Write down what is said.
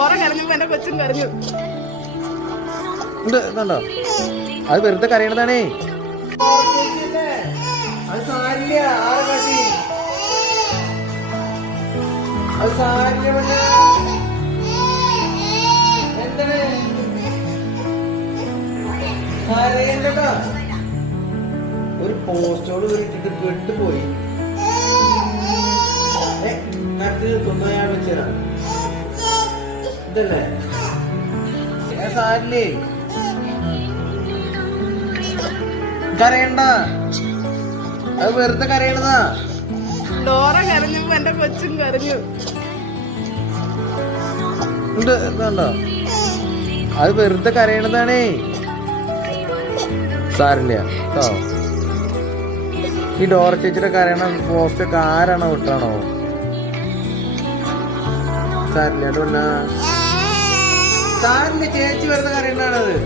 കരഞ്ഞപ്പോ എന്റെ കൊച്ചും കരഞ്ഞു. ഇതുണ്ടോ, അത് വെറുതെ കരയണതാണേ. അത് സാരില്ല, ആരെ കാട്ടി അത് സാരില്ല. എന്താണ് കരയണ്ടോ? ഒരു പോസ്റ്റോട് ഇട്ടിട്ട് പെട്ടുപോയി. കരത്തിൽ തൊന്നയാൾ വെച്ചതാ. ഇതല്ലേ സാരില്ലേ, കരയണ്ട, അത് വെറുതെ കരയണതാ. ഡോറ കരഞ്ഞപ്പോ എന്റെ കൊച്ചും കരഞ്ഞു. ഇതുണ്ടോ, അത് വെറുതെ കരയണതാണേ. സാരില്ല കേട്ടോ. ഈ ഡോറ ചേച്ചിയുടെ കരയണ പോസ്റ്റൊക്കെ ആരാണോ വിട്ടാണോ? സാരില്ല, അതുകൊണ്ടാ സാരില്ല, ചേച്ചി വെറുതെ കരയണതാണത്.